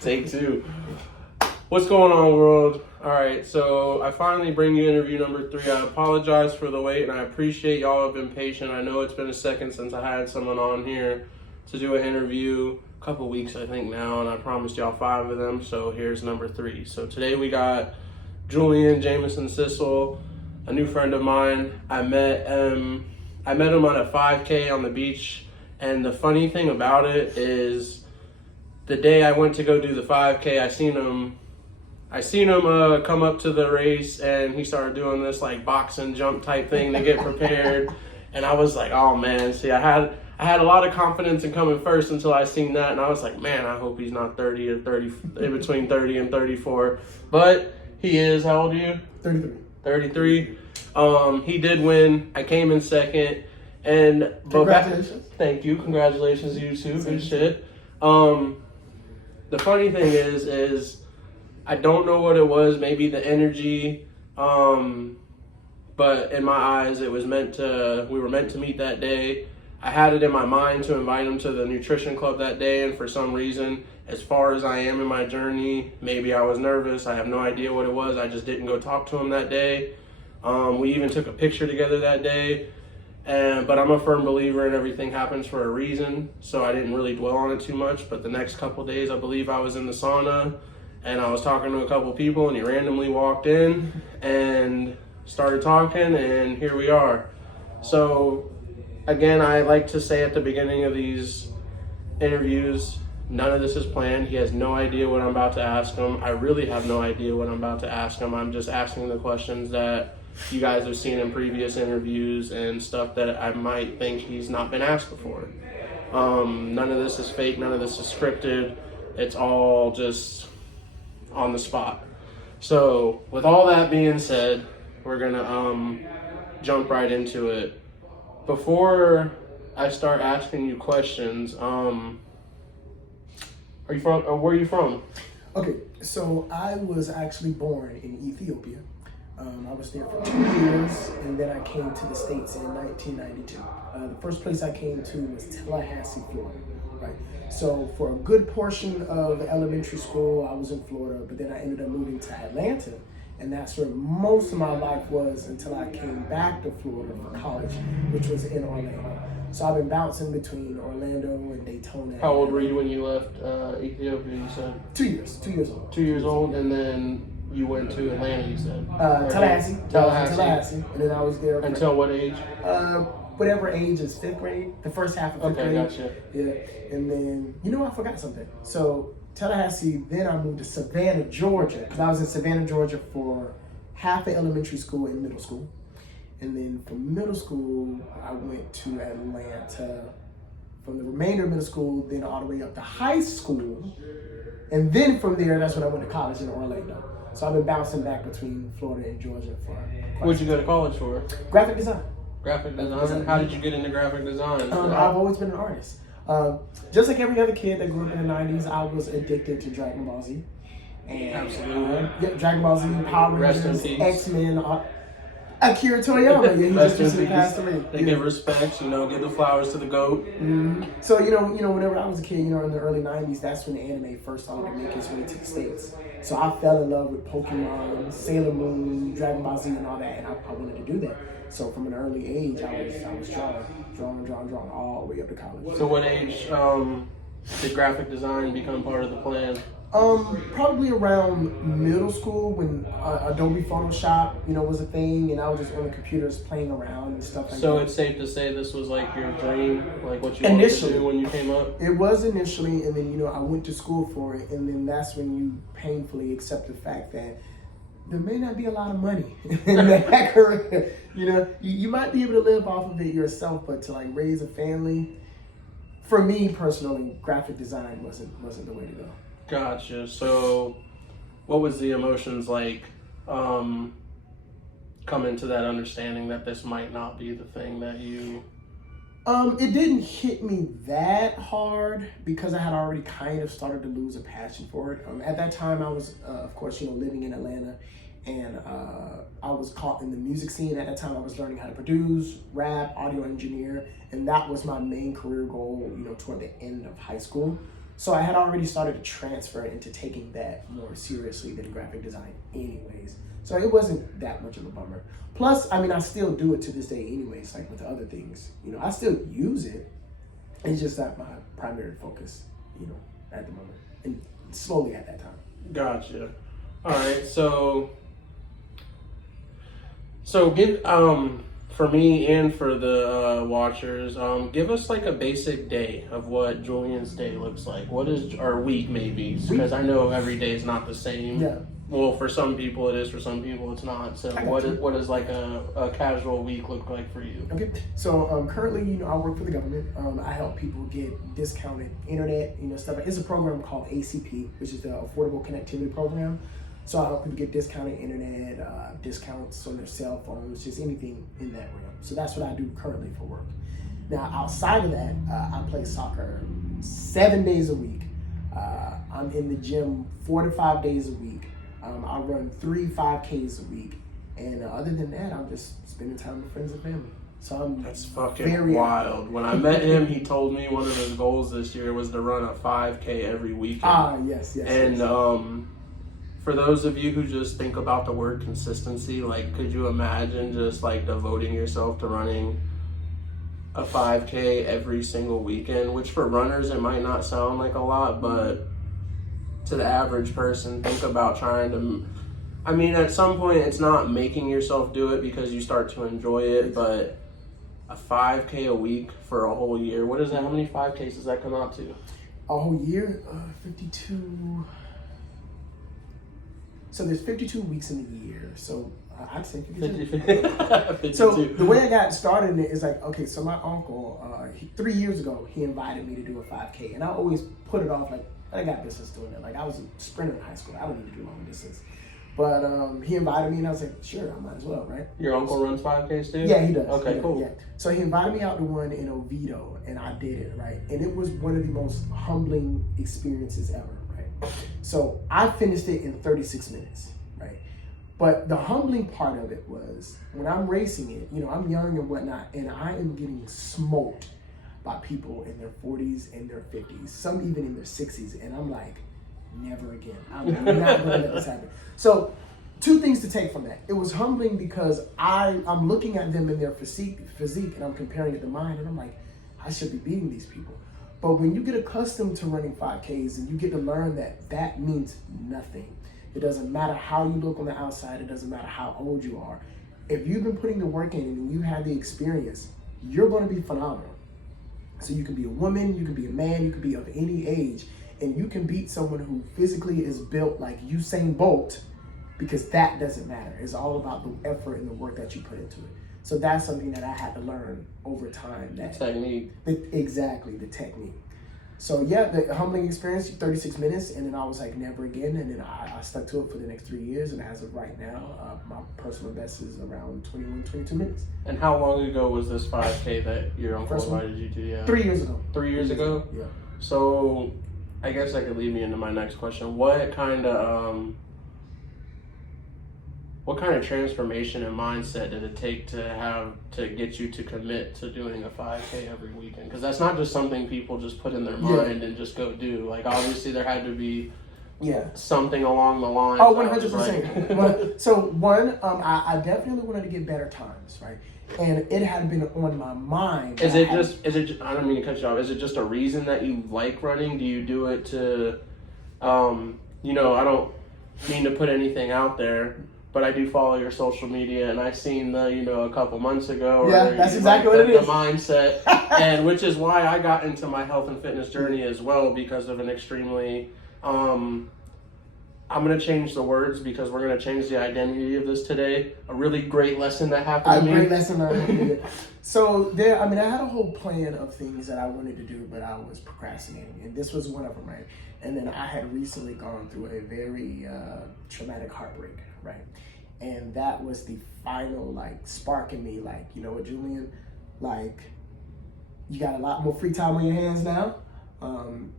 Take two. What's going on, world? All right, so I finally bring you interview number 3. I apologize for the wait, and I appreciate y'all have been patient. I know it's been a second since I had someone on here to do an interview. A couple weeks, I think, now, and I promised y'all 5 of them, so here's number 3. So today we got Julian, Jameson, Sizzle, a new friend of mine. I met him on a 5K on the beach, and the funny thing about it is the day I went to go do the 5K, I seen him come up to the race, and he started doing this like boxing jump type thing to get prepared. And I was like, oh man, see, I had a lot of confidence in coming first until I seen that, and I was like, man, I hope he's not 30 or 30, in between 30 and 34. But he is. How old are you? 33. He did win. I came in second. And congratulations. Thank you. Congratulations, you too. Good shit. The funny thing is I don't know what it was, maybe the energy, but in my eyes, we were meant to meet that day. I had it in my mind to invite him to the nutrition club that day, and for some reason, as far as I am in my journey, maybe I was nervous. I have no idea what it was. I just didn't go talk to him that day. We even took a picture together that day, but I'm a firm believer in everything happens for a reason, so I didn't really dwell on it too much. But the next couple days, I believe I was in the sauna, and I was talking to a couple people, and he randomly walked in and started talking, and here we are. So again, I like to say at the beginning of these interviews, none of this is planned. He has no idea what I'm about to ask him. I really have no idea what I'm about to ask him. I'm just asking the questions that you guys have seen in previous interviews and stuff that I might think he's not been asked before. None of this is fake. None of this is scripted. It's all just on the spot. So with all that being said, we're gonna jump right into it. Before I start asking you questions, are you from, or where are you from? Okay, so I was actually born in Ethiopia. I was there for 2 years, and then I came to the States in 1992. The first place I came to was Tallahassee, Florida, right? So for a good portion of elementary school, I was in Florida, but then I ended up moving to Atlanta, and that's where most of my life was until I came back to Florida for college, which was in Orlando. So I've been bouncing between Orlando and Daytona. How old were you when you left Ethiopia, you said? 2 years. 2 years old. 2 years old, and then you went to Atlanta, you said? Tallahassee. And then I was there. Until what age? Whatever age is 5th grade, the first half of 5th grade. Okay, gotcha. Yeah, and then, I forgot something. So Tallahassee, then I moved to Savannah, Georgia, because I was in Savannah, Georgia for half of elementary school and middle school. And then from middle school, I went to Atlanta. From the remainder of middle school, then all the way up to high school. And then from there, that's when I went to college in Orlando. So I've been bouncing back between Florida and Georgia for What'd you go to college for? Graphic design. Graphic design? How did you get into graphic design? I've always been an artist. Just like every other kid that grew up in the 90s, I was addicted to Dragon Ball Z. And, absolutely. Dragon Ball Z, Power Rangers, X-Men, Akira Toriyama. Yeah, he Rest just in recently peace. passed away. They give respect, give the flowers to the goat. Mm-hmm. So, whenever I was a kid, in the early 90s, that's when the anime first started to make its way to the States. So I fell in love with Pokemon, Sailor Moon, Dragon Ball Z, and all that, and I wanted to do that. So from an early age, I was drawing all the way up to college. So what age did graphic design become part of the plan? Probably around middle school when Adobe Photoshop, was a thing, and I was just on the computers playing around and stuff like that. So it's safe to say this was like your dream, like what you wanted to do when you came up? It was initially, and then, I went to school for it, and then that's when you painfully accept the fact that there may not be a lot of money in that career. You might be able to live off of it yourself, but to raise a family, for me personally, graphic design wasn't the way to go. Gotcha. So what was the emotions like coming to that understanding that this might not be the thing that you... It didn't hit me that hard because I had already kind of started to lose a passion for it. At that time, I was, of course, living in Atlanta, and I was caught in the music scene. At that time, I was learning how to produce, rap, audio engineer, and that was my main career goal, toward the end of high school. So I had already started to transfer into taking that more seriously than graphic design anyways. So it wasn't that much of a bummer. Plus, I mean, I still do it to this day anyways, like with the other things. You know, I still use it. It's just not my primary focus, you know, at the moment. And slowly at that time. Gotcha. All right, so give for me and for the watchers, give us like a basic day of what Julian's day looks like. What is our week maybe? Because I know every day is not the same. Yeah. Well, for some people it is, for some people it's not. So what does like a casual week look like for you? Okay, so currently, you know, I work for the government. I help people get discounted internet, you know, stuff. It's a program called ACP, which is the Affordable Connectivity Program. So I help people get discounted internet, discounts on their cell phones, just anything in that realm. So that's what I do currently for work. Now, outside of that, I play soccer 7 days a week. I'm in the gym 4 to 5 days a week. I run 3 5Ks a week. And other than that, I'm just spending time with friends and family. So That's fucking wild. When I met him, he told me one of his goals this year was to run a 5K every weekend. Yes. And for those of you who just think about the word consistency, like, could you imagine just like devoting yourself to running a 5K every single weekend? Which for runners, it might not sound like a lot, but to the average person, think about trying to, I mean, at some point it's not making yourself do it because you start to enjoy it, but a 5K a week for a whole year, what is that? How many 5Ks does that come out to? A whole year? 52. So there's 52 weeks in a year. So I'd say 52. 52. So the way I got started in it is like, okay, so my uncle, 3 years ago, he invited me to do a 5K. And I always put it off like, I got business doing it. Like I was a sprinter in high school. I don't need to do long distance. But he invited me and I was like, sure, I might as well, right? Your uncle runs 5Ks too? Yeah, he does. Okay, cool. Yeah. So he invited me out to one in Oviedo and I did it, right? And it was one of the most humbling experiences ever, right? So I finished it in 36 minutes, right? But the humbling part of it was when I'm racing it, you know, I'm young and whatnot, and I am getting smoked by people in their 40s and their 50s, some even in their 60s, and I'm like, never again. I'm not going to let this happen. So, two things to take from that. It was humbling because I'm looking at them in their physique, and I'm comparing it to mine, and I'm like, I should be beating these people. But when you get accustomed to running 5Ks and you get to learn that that means nothing. It doesn't matter how you look on the outside. It doesn't matter how old you are. If you've been putting the work in and you have the experience, you're going to be phenomenal. So you can be a woman, you can be a man, you can be of any age, and you can beat someone who physically is built like Usain Bolt, because that doesn't matter. It's all about the effort and the work that you put into it. So that's something that I had to learn over time. That technique. Exactly, the technique. So yeah, the humbling experience, 36 minutes, and then I was like, never again. And then I stuck to it for the next 3 years. And as of right now, my personal best is around 21, 22 minutes. And how long ago was this 5K that your uncle invited you to? Yeah. 3 years ago. 3 years ago? Yeah. So I guess that could lead me into my next question. What kind of transformation and mindset did it take to get you to commit to doing a 5K every weekend? Because that's not just something people just put in their mind and just go do. Like, obviously there had to be something along the lines. Oh, 100%. So I definitely wanted to get better times, right? And it had been on my mind. I don't mean to cut you off. Is it just a reason that you like running? Do you do it to, I don't mean to put anything out there, but I do follow your social media, and I seen a couple months ago. That's exactly what it is. The mindset, and which is why I got into my health and fitness journey as well, because of an extremely, I'm going to change the words because we're going to change the identity of this today. A really great lesson that happened to me. A great lesson. So I had a whole plan of things that I wanted to do, but I was procrastinating, and this was one of them, right? And then I had recently gone through a very traumatic heartbreak, right? And that was the final spark in me, you know what, Julian, you got a lot more free time on your hands now.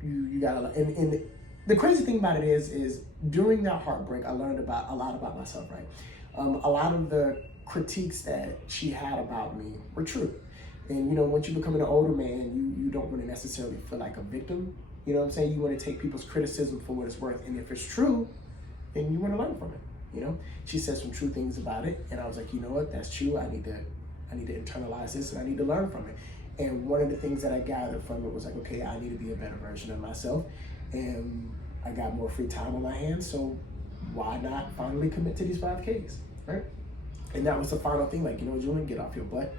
You got a lot, and the crazy thing about it is during that heartbreak, I learned a lot about myself, right? A lot of the critiques that she had about me were true. And once you become an older man, you don't want to necessarily feel like a victim You know what I'm saying? You want to take people's criticism for what it's worth. And if it's true, then you want to learn from it. You know, she said some true things about it. And I was like, you know what? That's true. I need to internalize this and I need to learn from it. And one of the things that I gathered from it was like, okay, I need to be a better version of myself. And I got more free time on my hands. So why not finally commit to these 5Ks, right? And that was the final thing. Like, you know, Julian, get off your butt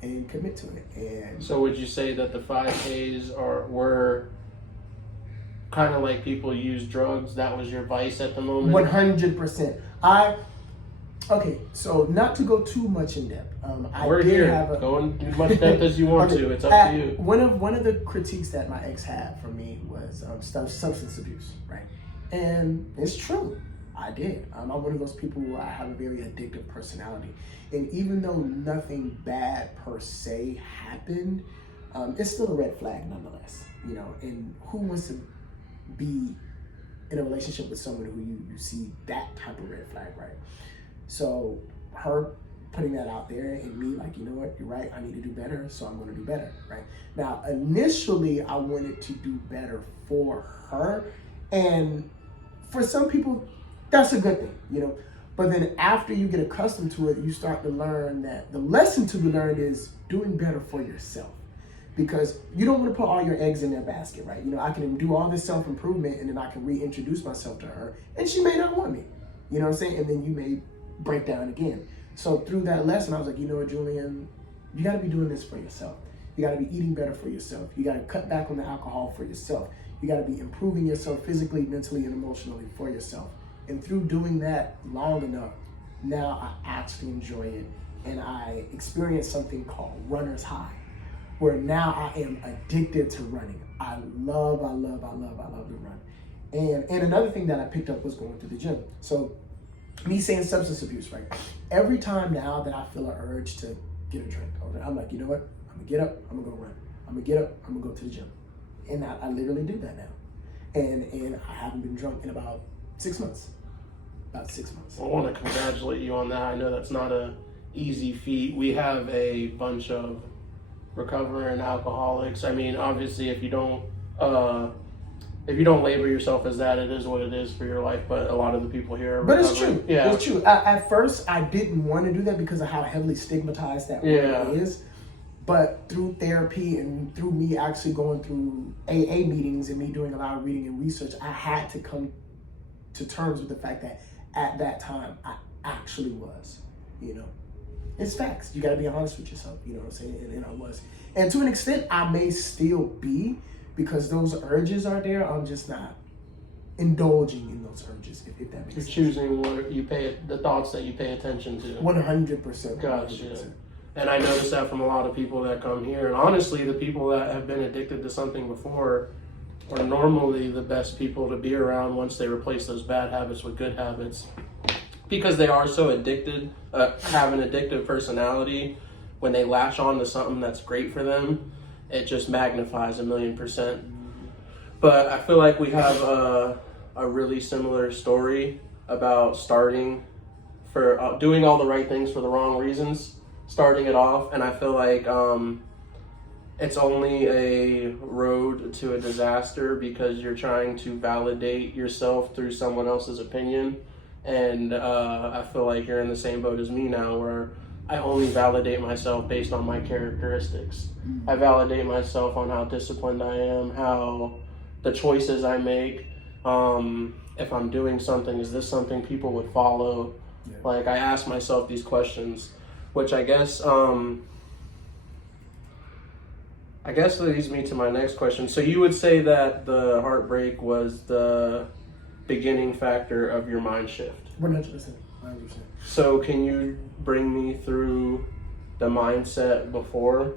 and commit to it. And so would you say that the 5Ks were kind of like people use drugs? That was your vice at the moment? 100%. Okay, so not to go too much in depth. We're here. Go in as much depth as you want to. It's up to you. One of the critiques that my ex had for me was substance abuse, right? And it's true. I did. I'm one of those people who I have a very addictive personality. And even though nothing bad per se happened, it's still a red flag nonetheless. You know, and who wants to be in a relationship with someone who you see that type of red flag, right? So her putting that out there and me like, you know what, you're right, I need to do better, so I'm going to do better, right? Now, initially, I wanted to do better for her. And for some people, that's a good thing, you know? But then after you get accustomed to it, you start to learn that the lesson to be learned is doing better for yourself. Because you don't want to put all your eggs in their basket, right? You know, I can do all this self-improvement and then I can reintroduce myself to her and she may not want me. You know what I'm saying? And then you may break down again. So through that lesson, I was like, you know what, Julian, you got to be doing this for yourself. You got to be eating better for yourself. You got to cut back on the alcohol for yourself. You got to be improving yourself physically, mentally, and emotionally for yourself. And through doing that long enough, now I actually enjoy it. And I experience something called runner's high, where now I am addicted to running. I love to run. And another thing that I picked up was going to the gym. So me saying substance abuse, right? Every time now that I feel an urge to get a drink, I'm like, you know what? I'm gonna get up, I'm gonna go run. I'm gonna get up, I'm gonna go to the gym. And I literally do that now. And I haven't been drunk in about 6 months. About 6 months. I want to congratulate you on that. I know that's not an easy feat. We have a bunch of recovering alcoholics. I mean, obviously, if you don't label yourself as that, it is what it is for your life. But a lot of the people here are But it's recovering. true. Yeah. It's true. At first, I didn't want to do that because of how heavily stigmatized that word is. But through therapy and through me actually going through AA meetings and me doing a lot of reading and research, I had to come to terms with the fact that at that time, I actually was, you know. It's facts. You got to be honest with yourself, you know what I'm saying? And I was. And to an extent, I may still be, because those urges are there. I'm just not indulging in those urges, if that makes sense. You're choosing what you the thoughts that you pay attention to. 100%. Gotcha. And I notice that from a lot of people that come here. And honestly, the people that have been addicted to something before are normally the best people to be around once they replace those bad habits with good habits. Because they are so addicted, have an addictive personality. When they latch on to something that's great for them, it just magnifies 1,000,000%. But I feel like we have a really similar story about starting for doing all the right things for the wrong reasons, starting it off. And I feel like it's only a road to a disaster because you're trying to validate yourself through someone else's opinion. And I feel like you're in the same boat as me now, where I only validate myself based on my characteristics. I validate myself on how disciplined I am, how the choices I make. If I'm doing something, is this something people would follow? Yeah. Like, I ask myself these questions, which I guess leads me to my next question. So you would say that the heartbreak was the beginning factor of your mind shift? 100%. So can you bring me through the mindset before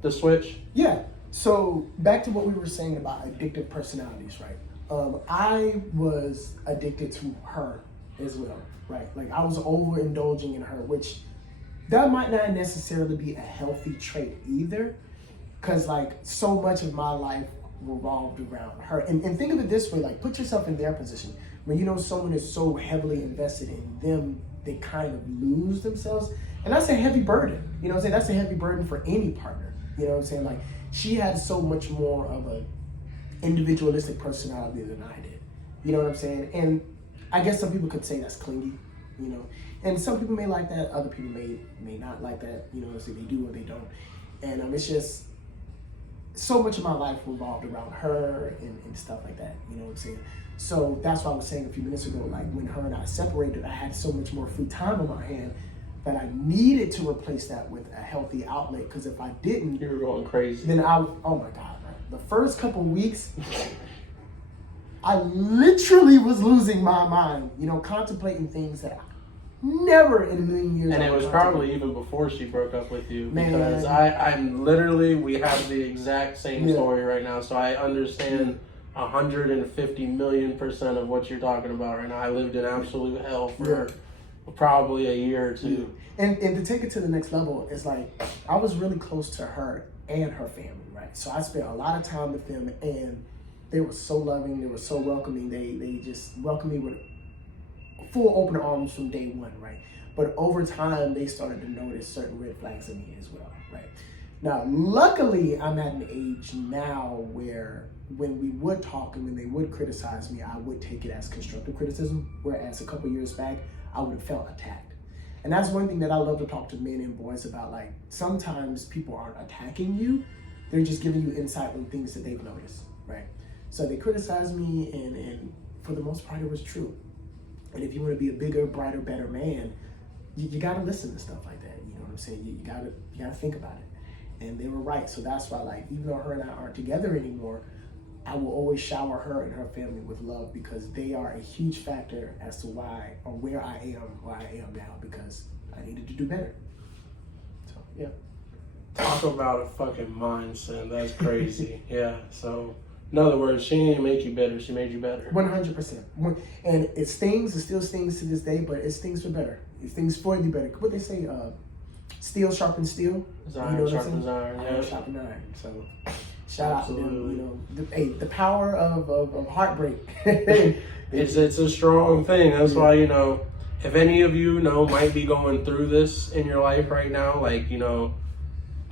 the switch? Yeah. So back to what we were saying about addictive personalities, right? I was addicted to her as well, right? Like, I was overindulging in her, which that might not necessarily be a healthy trait either, because like so much of my life revolved around her. And think of it this way, like, put yourself in their position. When you know someone is so heavily invested in them, they kind of lose themselves. And that's a heavy burden. You know what I'm saying? That's a heavy burden for any partner. You know what I'm saying? Like, she had so much more of a individualistic personality than I did. You know what I'm saying? And I guess some people could say that's clingy, you know. And some people may like that, other people may not like that, you know, so they do or they don't. And it's just so much of my life revolved around her and stuff like that, you know what I'm saying? So that's why I was saying a few minutes ago, like when her and I separated, I had so much more free time on my hand that I needed to replace that with a healthy outlet. Because if I didn't, You were going crazy. then oh my God, man. The first couple weeks, I literally was losing my mind, you know, contemplating things that I never in a million years. And it was probably even before she broke up with you, because I'm literally, we have the exact same story right now, so I understand 150,000,000% of what you're talking about right now. I lived in absolute hell for probably a year or two. And to take it to the next level, it's like I was really close to her and her family, right? So I spent a lot of time with them, and they were so loving, they were so welcoming. They just welcomed me with full open arms from day one, right? But over time, they started to notice certain red flags in me as well, right? Now, luckily, I'm at an age now where when we would talk and when they would criticize me, I would take it as constructive criticism, whereas a couple years back, I would have felt attacked. And that's one thing that I love to talk to men and boys about. Like, sometimes people aren't attacking you, they're just giving you insight on things that they've noticed, right? So they criticized me, and for the most part, it was true. And if you want to be a bigger, brighter, better man, you got to listen to stuff like that. You know what I'm saying? You gotta think about it. And they were right. So that's why, like, even though her and I aren't together anymore, I will always shower her and her family with love, because they are a huge factor as to why or where I am now, because I needed to do better. So, yeah. Talk about a fucking mindset. That's crazy. Yeah. So, in other words, she didn't make you better. She made you better. 100%. And it stings. It still stings to this day, but it stings for better. It stings for you better. What they say, steel sharpens steel. Iron sharpens iron. Iron sharpens iron. So, shout out to them. You know, the power of heartbreak. It's a strong thing. That's why, you know, if any of you might be going through this in your life right now, like, you know,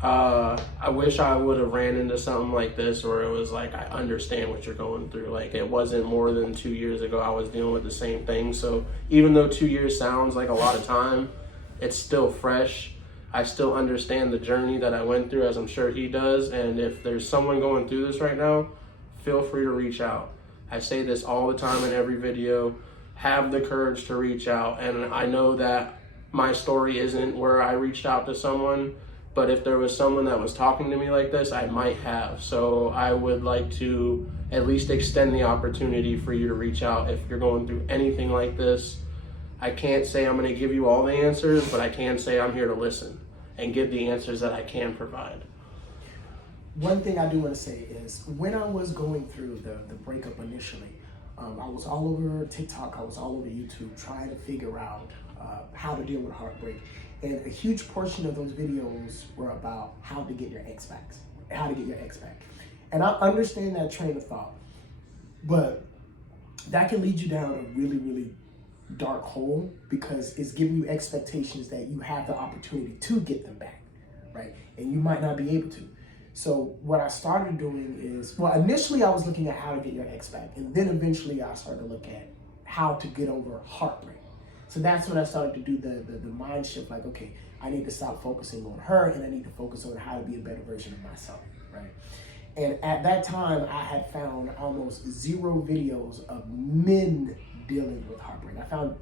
I wish I would have ran into something like this, or it was like, I understand what you're going through. Like, it wasn't more than 2 years ago I was dealing with the same thing. So even though 2 years sounds like a lot of time, it's still fresh. I still understand the journey that I went through, as I'm sure he does. And if there's someone going through this right now, feel free to reach out. I say this all the time in every video. Have the courage to reach out. And I know that my story isn't where I reached out to someone, but if there was someone that was talking to me like this, I might have. So I would like to at least extend the opportunity for you to reach out if you're going through anything like this. I can't say I'm going to give you all the answers, but I can say I'm here to listen and give the answers that I can provide. One thing I do want to say is, when I was going through the breakup initially, I was all over TikTok, I was all over YouTube trying to figure out how to deal with heartbreak. And a huge portion of those videos were about how to get your ex back, And I understand that train of thought, but that can lead you down a really, really dark hole, because it's giving you expectations that you have the opportunity to get them back, right? And you might not be able to. So what I started doing is, well, initially I was looking at how to get your ex back, and then eventually I started to look at how to get over heartbreak. So that's when I started to do the mind shift, like, okay, I need to stop focusing on her, and I need to focus on how to be a better version of myself, right? And at that time, I had found almost 0 videos of men dealing with heartbreak. I found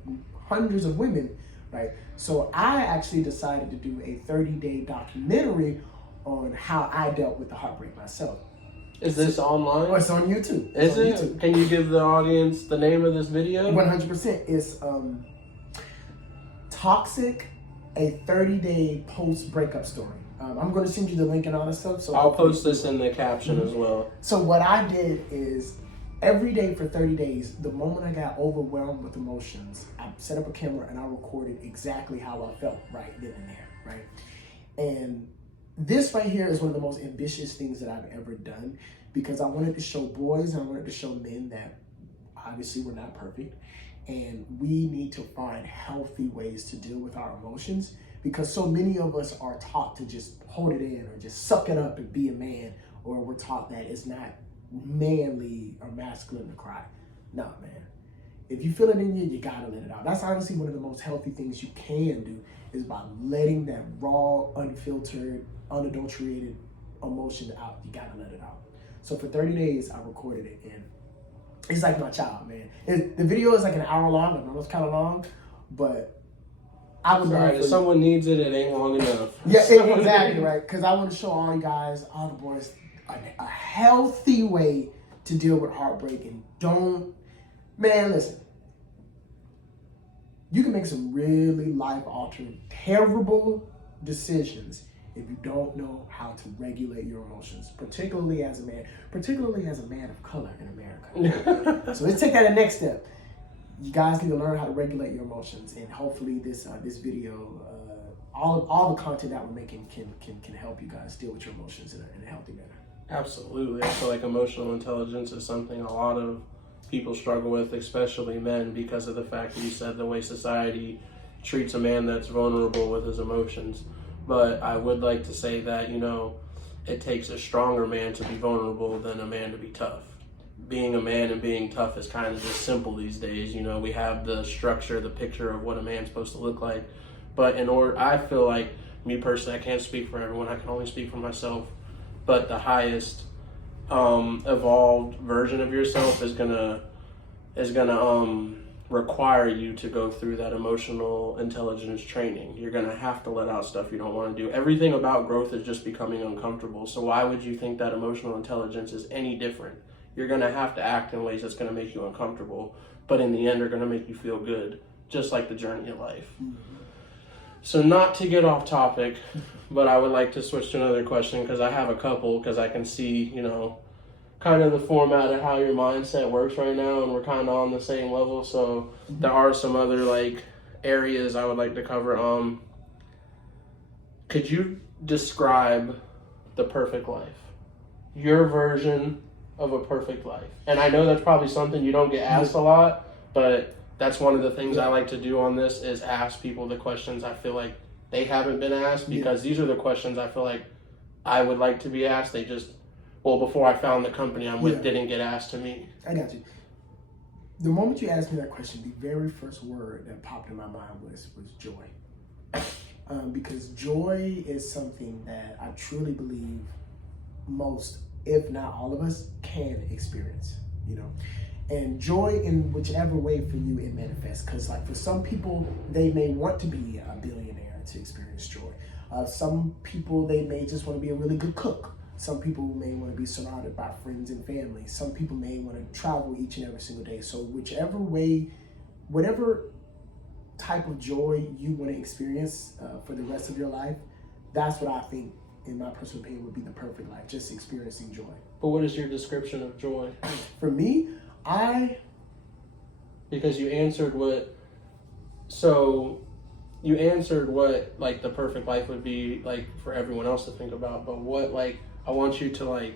hundreds of women, right? So I actually decided to do a 30-day documentary on how I dealt with the heartbreak myself. Is this online? Oh, it's on YouTube. Is it? YouTube. Can you give the audience the name of this video? 100%. It's Toxic, a 30-day post-breakup story. I'm going to send you the link and all that stuff. So I'll post this in the caption as well. So what I did is, every day for 30 days, the moment I got overwhelmed with emotions, I set up a camera and I recorded exactly how I felt right then and there, right? And this right here is one of the most ambitious things that I've ever done, because I wanted to show boys and I wanted to show men that obviously we're not perfect, and we need to find healthy ways to deal with our emotions, because so many of us are taught to just hold it in or just suck it up and be a man, or we're taught that it's not manly or masculine to cry. Nah, man. If you feel it in you gotta let it out. That's honestly one of the most healthy things you can do, is by letting that raw, unfiltered, unadulterated emotion out. You gotta let it out. So for 30 days, I recorded it, and it's like my child, man. The video is like an hour long. I know it's kind of long, but I would love. If someone needs it, it ain't long enough. Yeah, exactly right. Because I want to show all you guys, all the boys, a healthy way to deal with heartbreak. And don't, man, listen. You can make some really life-altering, terrible decisions if you don't know how to regulate your emotions, particularly as a man of color in America. So let's take that the next step. You guys need to learn how to regulate your emotions, and hopefully this video, all the content that we're making can help you guys deal with your emotions in a healthy manner. Absolutely. I feel like emotional intelligence is something a lot of people struggle with, especially men, because of the fact that you said the way society treats a man that's vulnerable with his emotions. But I would like to say that, it takes a stronger man to be vulnerable than a man to be tough. Being a man and being tough is kind of just simple these days. We have the structure, the picture of what a man's supposed to look like. But I feel like, me personally, I can't speak for everyone, I can only speak for myself, but the highest evolved version of yourself is gonna require you to go through that emotional intelligence training. You're gonna have to let out stuff you don't want to do. Everything about growth is just becoming uncomfortable. So why would you think that emotional intelligence is any different? You're gonna have to act in ways that's gonna make you uncomfortable, but in the end are gonna make you feel good, just like the journey of life. Mm-hmm. So not to get off topic, but I would like to switch to another question, because I have a couple, because I can see, kind of the format of how your mindset works right now, and we're kind of on the same level. So there are some other areas I would like to cover. Could you describe the perfect life? Your version of a perfect life. And I know that's probably something you don't get asked a lot, but that's one of the things I like to do on this, is ask people the questions I feel like they haven't been asked, because these are the questions I feel like I would like to be asked. They just, before I found the company I'm with, didn't get asked to me. I got you. The moment you asked me that question, the very first word that popped in my mind was joy. Because joy is something that I truly believe most, if not all of us, can experience, And joy, in whichever way for you it manifests. Because for some people, they may want to be a billionaire to experience joy. Some people, they may just want to be a really good cook. Some people may want to be surrounded by friends and family. Some people may want to travel each and every single day. So whichever way, whatever type of joy you want to experience for the rest of your life, that's what I think, in my personal opinion, would be the perfect life, just experiencing joy. But what is your description of joy? For me, because you answered what the perfect life would be for everyone else to think about, but what I want you to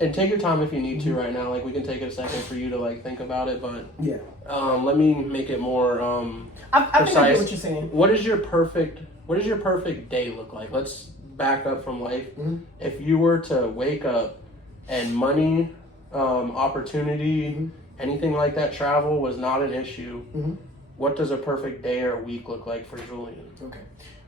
and take your time if you need to right now. We can take a second for you to think about it, but let me make it more I precise. think I get what you're saying. What does your perfect day look like? Let's back up from life. Mm-hmm. If you were to wake up and money, opportunity, anything like that, travel was not an issue, what does a perfect day or week look like for Julian? Okay.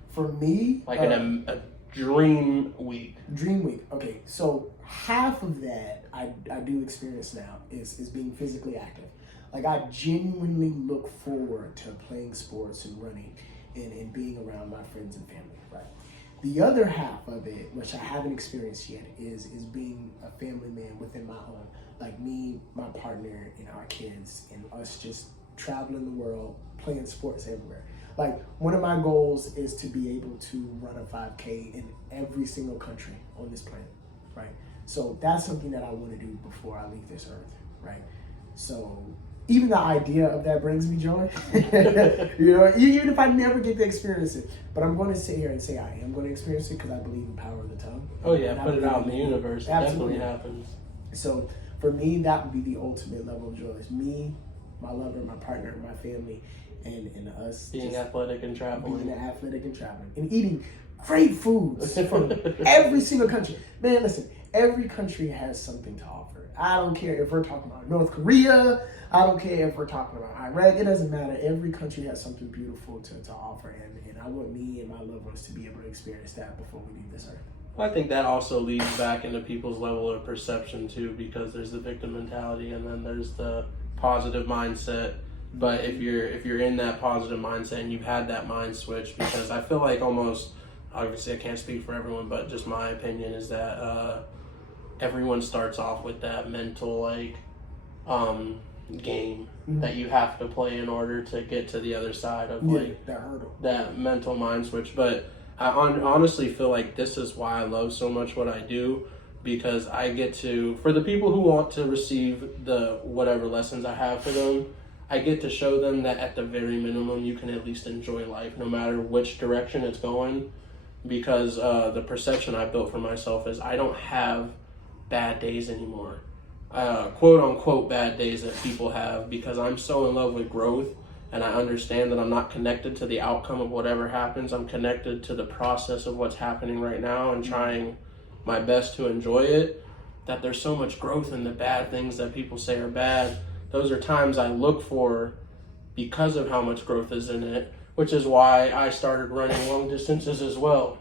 For me, a dream week. Dream week. Okay. So half of that I do experience now is being physically active. I genuinely look forward to playing sports and running and being around my friends and family, right? The other half of it, which I haven't experienced yet, is being a family man within my home. Me, my partner, and our kids, and us just traveling the world, playing sports everywhere. One of my goals is to be able to run a 5K in every single country on this planet, right? So that's something that I want to do before I leave this earth, right? So even the idea of that brings me joy. Even if I never get to experience it. But I'm going to sit here and say I am going to experience it, because I believe in the power of the tongue. Oh yeah, put it out in the universe. It definitely happens. So for me, that would be the ultimate level of joy. It's me, my lover, my partner, my family, and us being athletic and traveling. And eating great foods from every single country. Man, listen, every country has something to offer. I don't care if we're talking about North Korea. I don't care if we're talking about Iraq. It doesn't matter. Every country has something beautiful to offer, and I want me and my loved ones to be able to experience that before we leave this earth. Well, I think that also leads back into people's level of perception too, because there's the victim mentality and then there's the positive mindset. But if you're in that positive mindset and you've had that mind switch, because I feel like almost, obviously I can't speak for everyone, but just my opinion is that everyone starts off with that mental game that you have to play in order to get to the other side of that hurdle, that mental mind switch. But I honestly feel like this is why I love so much what I do, because I get to, for the people who want to receive the whatever lessons I have for them, I get to show them that at the very minimum you can at least enjoy life no matter which direction it's going, because the perception I built for myself is I don't have bad days anymore. Quote unquote bad days that people have, because I'm so in love with growth and I understand that I'm not connected to the outcome of whatever happens. I'm connected to the process of what's happening right now and trying my best to enjoy it. That there's so much growth in the bad things that people say are bad. Those are times I look for because of how much growth is in it, which is why I started running long distances as well.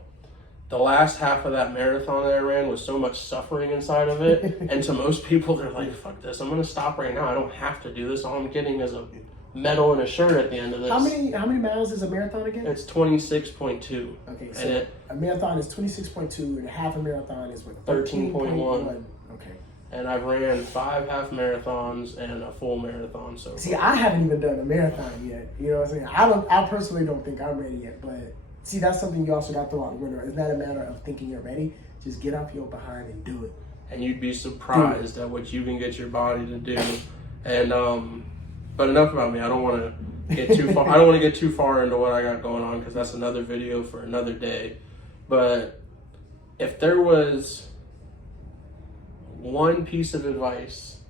The last half of that marathon that I ran was so much suffering inside of it. And to most people, they're like, fuck this, I'm going to stop right now. I don't have to do this. All I'm getting is a medal and a shirt at the end of this. How many miles is a marathon again? It's 26.2. Okay, so a marathon is 26.2 and a half a marathon is what? 13.1. Okay. And I've ran 5 half marathons and a full marathon. So see, I haven't even done a marathon yet. You know what I'm saying? I personally don't think I'm ready yet, but see, that's something you also got to throw out the window. It's not a matter of thinking you're ready. Just get off your behind and do it. And you'd be surprised at what you can get your body to do. And but enough about me. I don't want to get too far. I don't want to get too far into what I got going on, because that's another video for another day. But if there was one piece of advice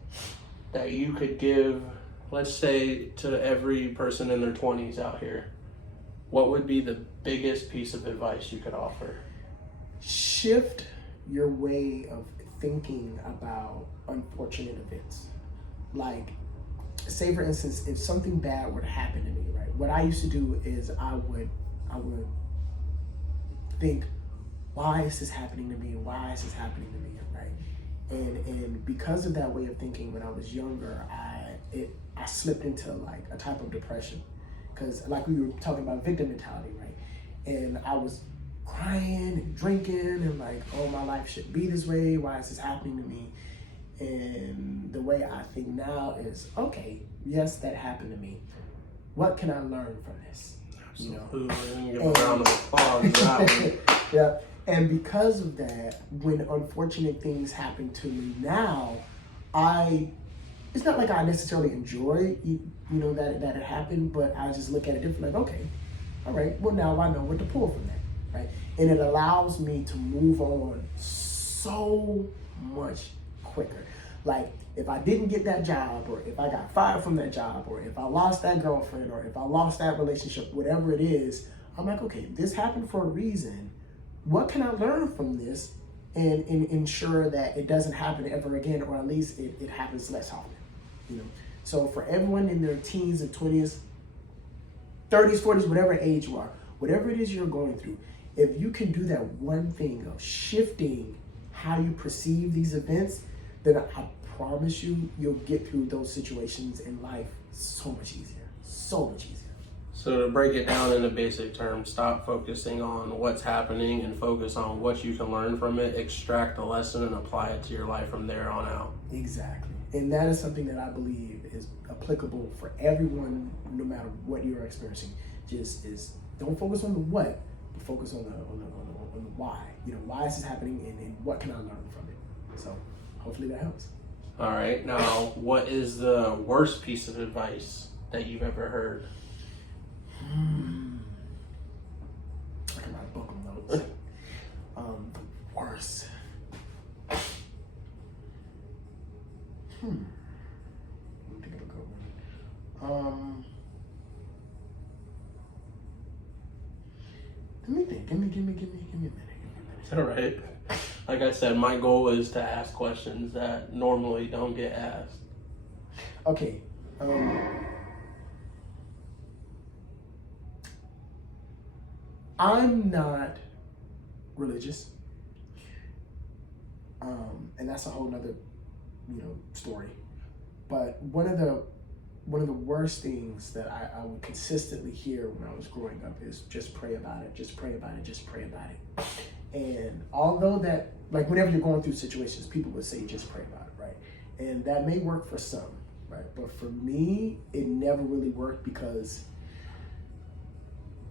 that you could give, let's say, to every person in their 20s out here, what would be the biggest piece of advice you could offer? Shift your way of thinking about unfortunate events. Like, say for instance, if something bad would happen to me, right? What I used to do is I would think, why is this happening to me? Why is this happening to me, right? And because of that way of thinking, when I was younger, I slipped into like a type of depression. Because like we were talking about victim mentality, right? And I was crying and drinking and like, oh, my life shouldn't be this way. Why is this happening to me? And the way I think now is, okay, yes, that happened to me. What can I learn from this? Absolutely. You know? Give a round of applause. Yeah. And because of that, when unfortunate things happen to me now, it's not like I necessarily enjoy, that it happened, but I just look at it differently. Like, okay, all right, well, now I know what to pull from that, right? And it allows me to move on so much quicker. Like, if I didn't get that job, or if I got fired from that job, or if I lost that girlfriend, or if I lost that relationship, whatever it is, I'm like, okay, this happened for a reason. What can I learn from this and ensure that it doesn't happen ever again, or at least it happens less often, So for everyone in their teens and 20s, 30s, 40s, whatever age you are, whatever it is you're going through, if you can do that one thing of shifting how you perceive these events, then I promise you'll get through those situations in life so much easier, so much easier. So to break it down into basic terms, stop focusing on what's happening and focus on what you can learn from it, extract the lesson and apply it to your life from there on out. Exactly. And that is something that I believe is applicable for everyone, no matter what you're experiencing. Just don't focus on the what, but focus on the why. Why is this happening and what can I learn from it? So hopefully that helps. All right. Now, what is the worst piece of advice that you've ever heard? I can write a book on those. The worst. Let me think of a good one. Let me think. Give me a minute. All right. Like I said, my goal is to ask questions that normally don't get asked. Okay. I'm not religious. And that's a whole nother, story. But one of the worst things that I would consistently hear when I was growing up is just pray about it, just pray about it, just pray about it. And although that, like whenever you're going through situations, people would say just pray about it, right? And that may work for some, right? But for me, it never really worked because,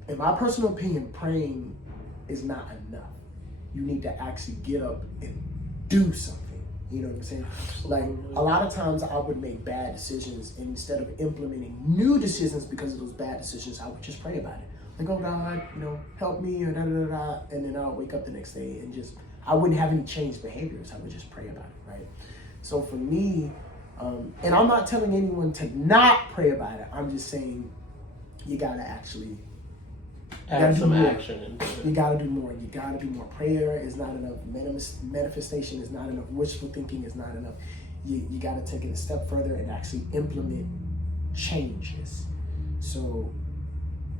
in my personal opinion, praying is not enough. You need to actually get up and do something. You know what I'm saying? Like a lot of times I would make bad decisions, and instead of implementing new decisions because of those bad decisions, I would just pray about it. Like, oh God, help me, or da da da da. And then I'll wake up the next day and I wouldn't have any changed behaviors. I would just pray about it, right? So for me, and I'm not telling anyone to not pray about it. I'm just saying you gotta actually add some action into it. You gotta do more. You gotta do more. Prayer is not enough. Manifestation is not enough. Wishful thinking is not enough. You gotta take it a step further and actually implement changes. So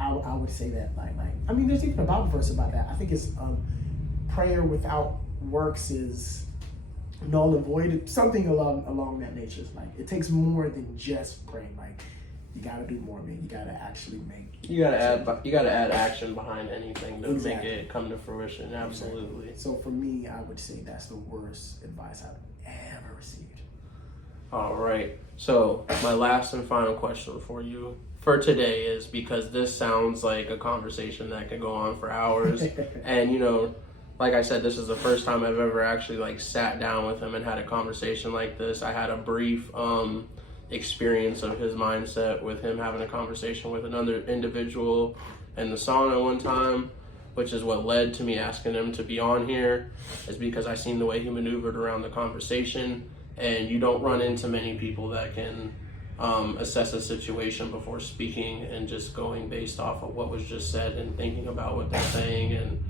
I would say that there's even a Bible verse about that. I think it's prayer without works is null and void. Something along that nature. It's like it takes more than just praying. Like you gotta do more, man. You gotta actually make. You gotta add action behind anything to make it come to fruition. Absolutely. Exactly. So for me, I would say that's the worst advice I've ever received. All right. So my last and final question for you for today is, because this sounds like a conversation that could go on for hours, and like I said, this is the first time I've ever actually sat down with him and had a conversation like this. I had a brief experience of his mindset with him having a conversation with another individual in the sauna one time, which is what led to me asking him to be on here, is because I seen the way he maneuvered around the conversation, and you don't run into many people that can assess a situation before speaking and just going based off of what was just said and thinking about what they're saying and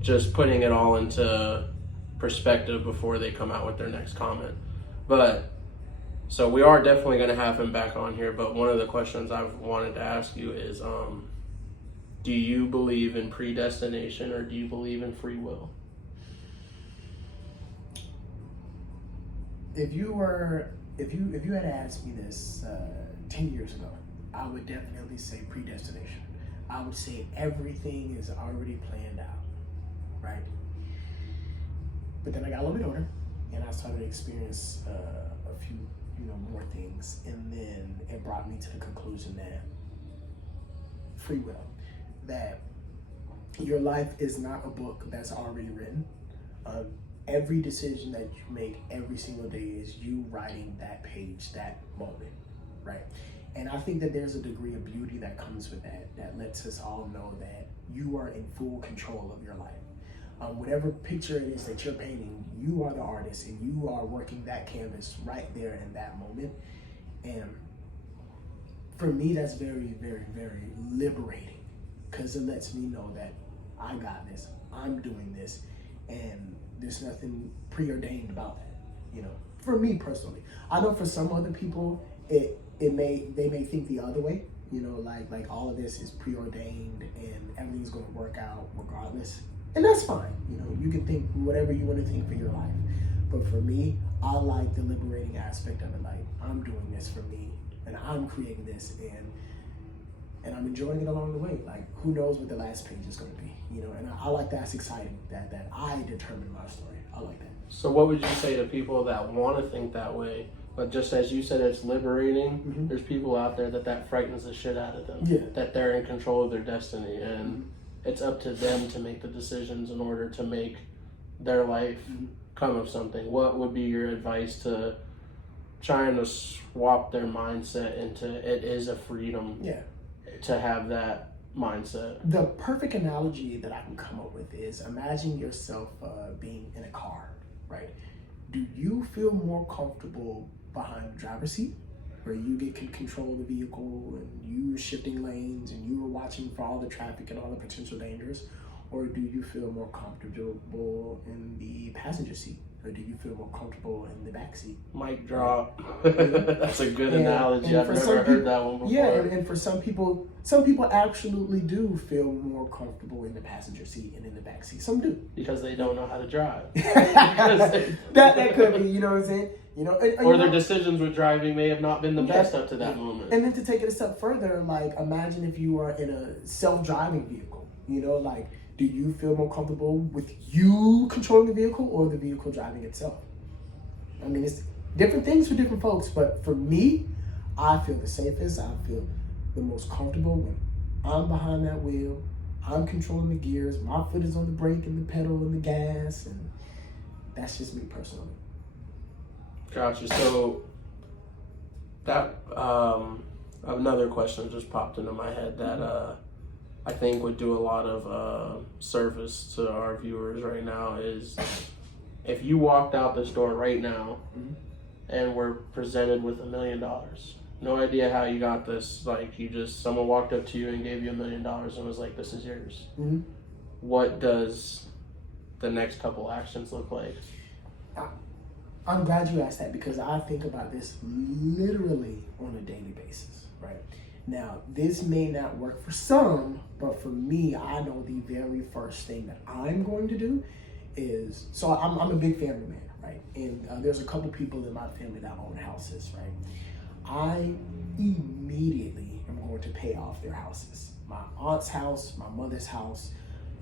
just putting it all into perspective before they come out with their next comment. So we are definitely going to have him back on here, but one of the questions I've wanted to ask you is, do you believe in predestination or do you believe in free will? If you had asked me this 10 years ago, I would definitely say predestination. I would say everything is already planned out, right? But then I got a little bit older, and I started to experience a few more things, and then it brought me to the conclusion that free will, that your life is not a book that's already written. Every decision that you make every single day is you writing that page, that moment, right? And I think that there's a degree of beauty that comes with that lets us all know that you are in full control of your life. Whatever picture it is that you're painting, you are the artist, and you are working that canvas right there in that moment. And for me, that's very, very, very liberating, because it lets me know that I got this, I'm doing this, and there's nothing preordained about that. For me personally, I know for some other people, they may think the other way. Like all of this is preordained and everything's going to work out regardless. And that's fine. You can think whatever you want to think for your life. But for me, I like the liberating aspect of it. Like, I'm doing this for me, and I'm creating this, and I'm enjoying it along the way. Like, who knows what the last page is going to be, And I like that's exciting, that I determine my story. I like that. So what would you say to people that want to think that way, but just as you said, it's liberating? Mm-hmm. There's people out there that frightens the shit out of them. Yeah. That they're in control of their destiny, and it's up to them to make the decisions in order to make their life come of something. What would be your advice to trying to swap their mindset into it is a freedom to have that mindset? The perfect analogy that I can come up with is, imagine yourself being in a car, right? Do you feel more comfortable behind the driver's seat, where you can control the vehicle and you shifting lanes and you are watching for all the traffic and all the potential dangers? or do you feel more comfortable in the passenger seat? Or do you feel more comfortable in the back seat? Mic drop. That's a good analogy. I've never heard that one before. Yeah, and for some people absolutely do feel more comfortable in the passenger seat and in the back seat. Some do. Because they don't know how to drive. that could be, you know what I'm saying? You know, or their decisions with driving may have not been the best up to that moment. And then to take it a step further, like imagine if you are in a self-driving vehicle, you know, like do you feel more comfortable with you controlling the vehicle or the vehicle driving itself? I mean, it's different things for different folks, but for me, I feel the safest. I feel the most comfortable when I'm behind that wheel. I'm controlling the gears. My foot is on the brake and the pedal and the gas, and that's just me personally. Gotcha. So that another question just popped into my head that I think would do a lot of service to our viewers right now is if you walked out this door right now and were presented with $1 million, no idea how you got this, like someone walked up to you and gave you $1 million and was like, this is yours. What does the next couple actions look like? I'm glad you asked that because I think about this literally on a daily basis, right? Now, this may not work for some, but for me, I know the very first thing that I'm going to do is, so I'm a big family man, right? And there's a couple people in my family that own houses, right? I immediately am going to pay off their houses. My aunt's house, my mother's house,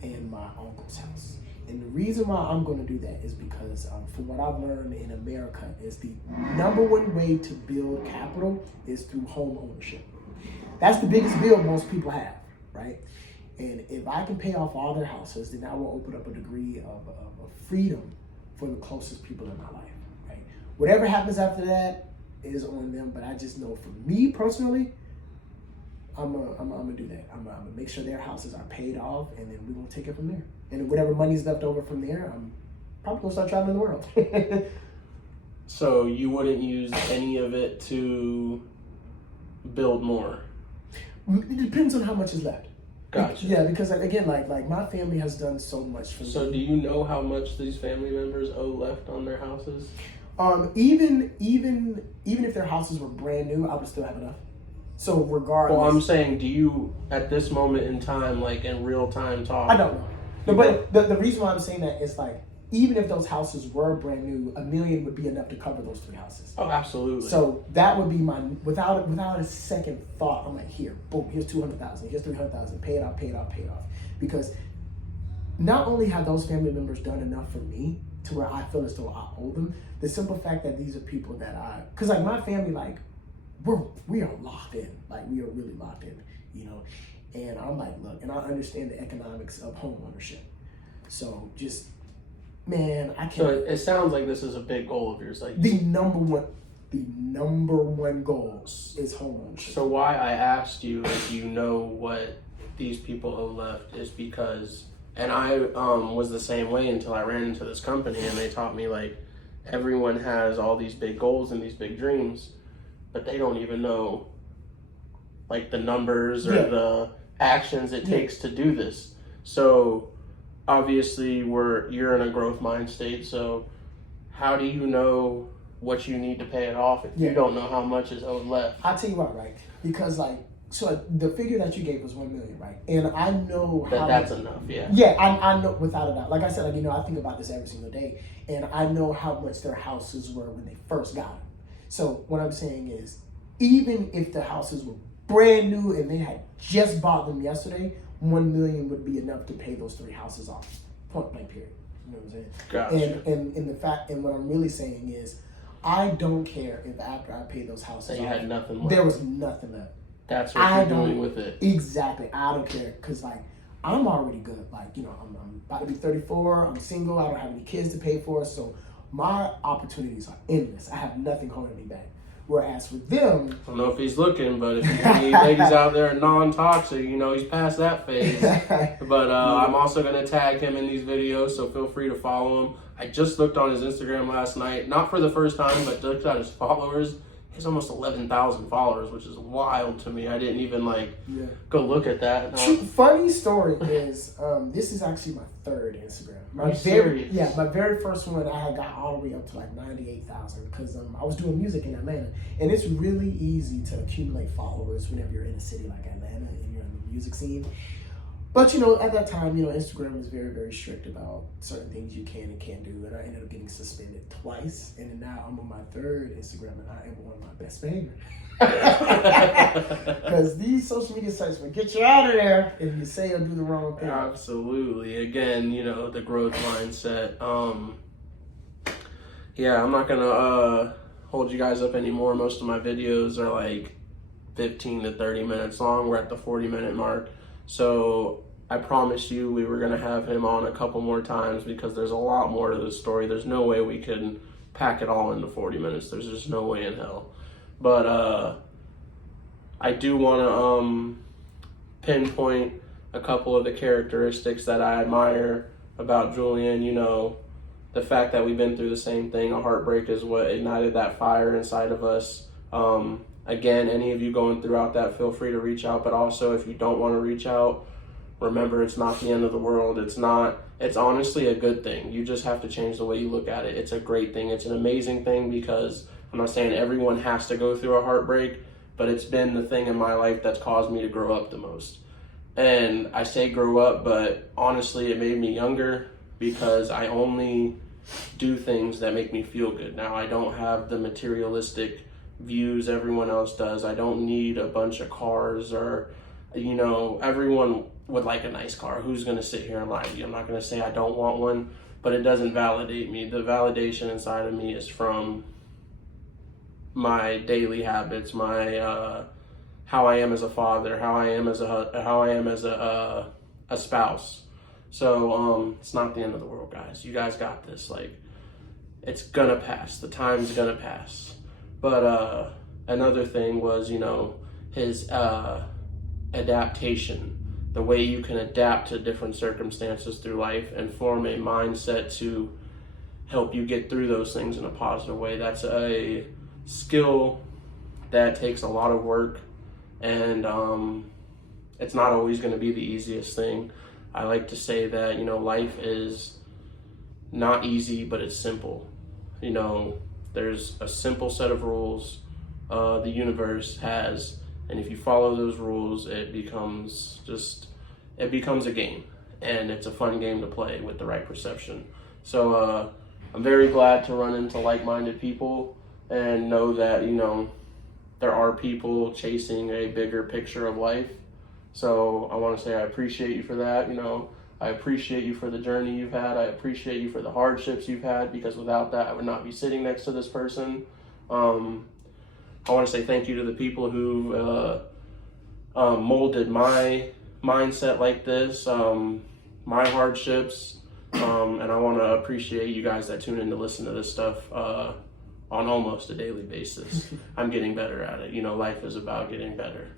and my uncle's house. And the reason why I'm going to do that is because from what I've learned in America is the number one way to build capital is through home ownership. That's the biggest bill most people have, right? And if I can pay off all their houses, then I will open up a degree of freedom for the closest people in my life, right? Whatever happens after that is on them, but I just know for me personally, I'm gonna do that. I'm gonna make sure their houses are paid off, and then we're gonna take it from there. And whatever money's left over from there, I'm probably gonna start traveling the world. So you wouldn't use any of it to build more? It depends on how much is left. Gotcha. Yeah, because again, like my family has done so much for me. So do you know how much these family members owe left on their houses? Even if their houses were brand new, I would still have enough. So regardless. Well, I'm saying, do you at this moment in time, like in real time talk? I don't know. No, but the reason why I'm saying that is like, even if those houses were brand new, $1 million would be enough to cover those 3 houses. Oh, absolutely. So that would be my, without a second thought, I'm like, here, boom, here's 200,000, here's 300,000, pay it off, pay it off, pay it off. Because not only have those family members done enough for me to where I feel as though I owe them, the simple fact that these are people that because like my family, like, we are locked in. Like, we are really locked in, you know? And I'm like, look, and I understand the economics of home ownership. So just, man, I can't. So it sounds like this is a big goal of yours. Like the number one goal is home ownership. So why I asked you if you know what these people owe left is because, and I was the same way until I ran into this company and they taught me like everyone has all these big goals and these big dreams, but they don't even know like the numbers or the actions it takes to do this. So obviously you're in a growth mind state. So how do you know what you need to pay it off if you don't know how much is owed left? I'll tell you what, right? Because like, so the figure that you gave was 1 million, right? And I know that's enough, yeah. Yeah, I know without a doubt. Like I said, like, you know, I think about this every single day, and I know how much their houses were when they first got them. So what I'm saying is, even if the houses were brand new and they had just bought them yesterday, 1 million would be enough to pay those 3 houses off. Point blank period. You know what I'm saying? Gotcha. And what I'm really saying is, I don't care if after I pay those houses that you off, had nothing left. There was nothing left. That's what you're doing with it. Exactly. I don't care because like I'm already good. Like, you know, I'm about to be 34. I'm single. I don't have any kids to pay for. So my opportunities are endless. I have nothing holding me back. Whereas for them, I don't know if he's looking, but if you need ladies out there non-toxic, you know, he's past that phase. But I'm also going to tag him in these videos, so feel free to follow him. I just looked on his Instagram last night, not for the first time, but looked at his followers. has almost 11,000 followers, which is wild to me. I didn't even Yeah. go look at that. Funny story is, this is actually my third Instagram. My very first one I had got all the way up to like 98,000 because I was doing music in Atlanta, and it's really easy to accumulate followers whenever you're in a city like Atlanta and you're in the music scene. But at that time, Instagram was very, very strict about certain things you can and can't do, and I ended up getting suspended twice. And then now I'm on my third Instagram, and I am on my best behavior. Because these social media sites will get you out of there if you say or do the wrong thing. Absolutely. Again, the growth mindset. Yeah, I'm not gonna hold you guys up anymore. Most of my videos are like 15 to 30 minutes long. We're at the 40-minute mark. So I promised you we were going to have him on a couple more times because there's a lot more to the story. There's no way we can pack it all into 40 minutes. There's just no way in hell. But I do want to pinpoint a couple of the characteristics that I admire about Julian. The fact that we've been through the same thing. A heartbreak is what ignited that fire inside of us. Again, any of you going throughout that, feel free to reach out. But also, if you don't want to reach out, remember it's not the end of the world. It's honestly a good thing. You just have to change the way you look at it. It's a great thing. It's an amazing thing because I'm not saying everyone has to go through a heartbreak, but it's been the thing in my life that's caused me to grow up the most. And I say grow up, but honestly, it made me younger because I only do things that make me feel good. Now, I don't have the materialistic views everyone else does. I don't need a bunch of cars or, everyone would like a nice car. Who's going to sit here and lie to you? I'm not going to say I don't want one, but it doesn't validate me. The validation inside of me is from my daily habits, my how I am as a father, how I am as a spouse. So it's not the end of the world, guys. You guys got this. It's gonna pass. The time's gonna pass. But another thing was, his adaptation, the way you can adapt to different circumstances through life and form a mindset to help you get through those things in a positive way. That's a skill that takes a lot of work, and it's not always going to be the easiest thing. I like to say that, life is not easy, but it's simple. There's a simple set of rules the universe has, and if you follow those rules, it becomes a game, and it's a fun game to play with the right perception. So I'm very glad to run into like-minded people and know that, there are people chasing a bigger picture of life. So I want to say I appreciate you for that. I appreciate you for the journey you've had. I appreciate you for the hardships you've had, because without that, I would not be sitting next to this person. I want to say thank you to the people who molded my mindset like this, my hardships, and I want to appreciate you guys that tune in to listen to this stuff on almost a daily basis. I'm getting better at it. Life is about getting better.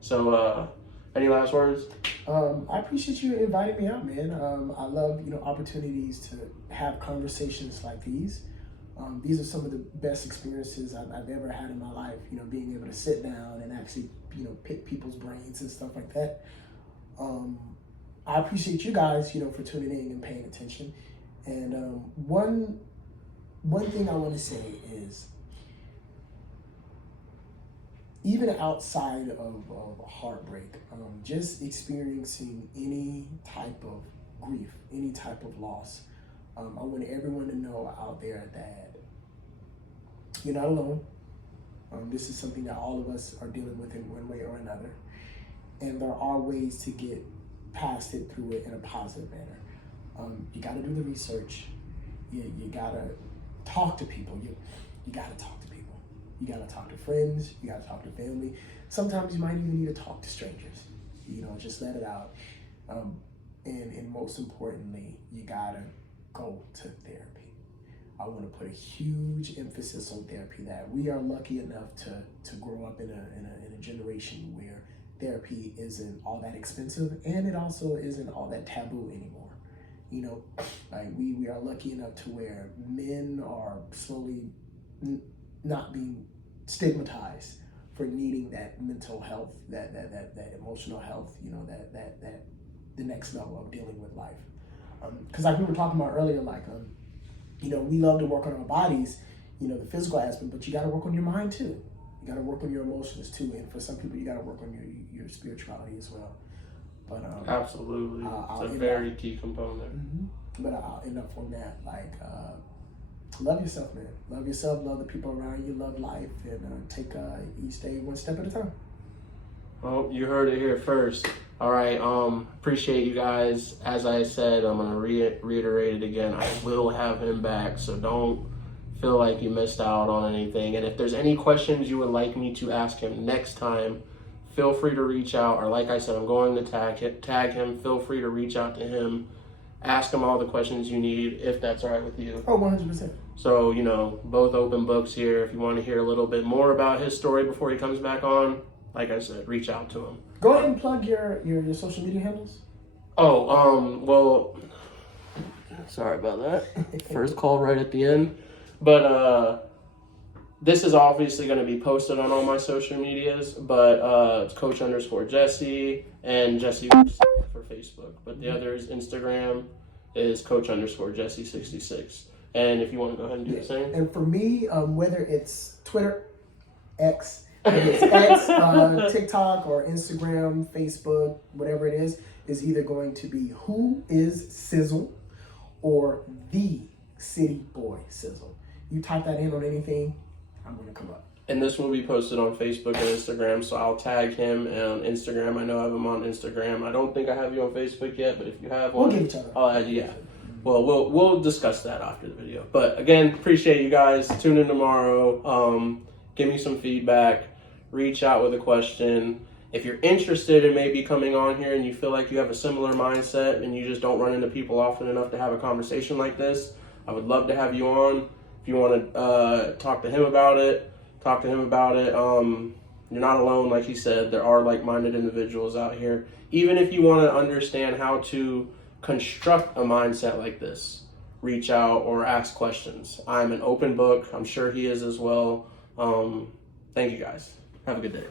So any last words? I appreciate you inviting me out, man. I love, opportunities to have conversations like these. These are some of the best experiences I've ever had in my life, being able to sit down and actually, pick people's brains and stuff like that. I appreciate you guys, for tuning in and paying attention. And one thing I want to say is, even outside of heartbreak, just experiencing any type of grief, any type of loss, I want everyone to know out there that you're not alone. This is something that all of us are dealing with in one way or another. And there are ways to get past it, through it in a positive manner. You got to do the research. You got to talk to people. You got to talk to people. You got to talk to friends. You got to talk to family. Sometimes you might even need to talk to strangers. Just let it out. And most importantly, you got to go to therapy. I want to put a huge emphasis on therapy, that we are lucky enough to grow up in a generation where therapy isn't all that expensive, and it also isn't all that taboo anymore. We are lucky enough to where men are slowly not being stigmatized for needing that mental health, that emotional health, that the next level of dealing with life. Because like we were talking about earlier, we love to work on our bodies, the physical aspect, but you got to work on your mind too. You got to work on your emotions too, and for some people, you got to work on your spirituality as well. But absolutely, it's a very key component. But I'll end up on that. Love yourself, man. Love yourself. Love the people around you. Love life, and take each day one step at a time. Well, you heard it here first. All right. Appreciate you guys. As I said, I'm gonna reiterate it again. I will have him back, so don't feel like you missed out on anything. And if there's any questions you would like me to ask him next time, feel free to reach out. Or like I said, I'm going to tag him. Feel free to reach out to him. Ask him all the questions you need, if that's all right with you. Oh, 100%. So, both open books here. If you want to hear a little bit more about his story before he comes back on, like I said, reach out to him. Go ahead and plug your social media handles. Oh, well, sorry about that. First call right at the end. But this is obviously going to be posted on all my social medias, but it's Coach_Jesse and Jesse for Facebook. But the other is Instagram is Coach_Jesse66. And if you want to go ahead and do the same. And for me, whether it's Twitter, TikTok or Instagram, Facebook, whatever it is either going to be Who is Sizzle or The Cityboy Sizzle. You type that in on anything, I'm going to come up. And this will be posted on Facebook and Instagram, so I'll tag him on Instagram. I know I have him on Instagram. I don't think I have you on Facebook yet, but if you have one, we'll get each other. I'll add you. Yeah. Well, we'll discuss that after the video. But again, appreciate you guys. Tune in tomorrow. Give me some feedback. Reach out with a question. If you're interested in maybe coming on here and you feel like you have a similar mindset and you just don't run into people often enough to have a conversation like this, I would love to have you on. If you want to talk to him about it, talk to him about it. You're not alone, like he said. There are like-minded individuals out here. Even if you want to understand how to construct a mindset like this, reach out or ask questions. I'm an open book. I'm sure he is as well. Thank you guys. Have a good day.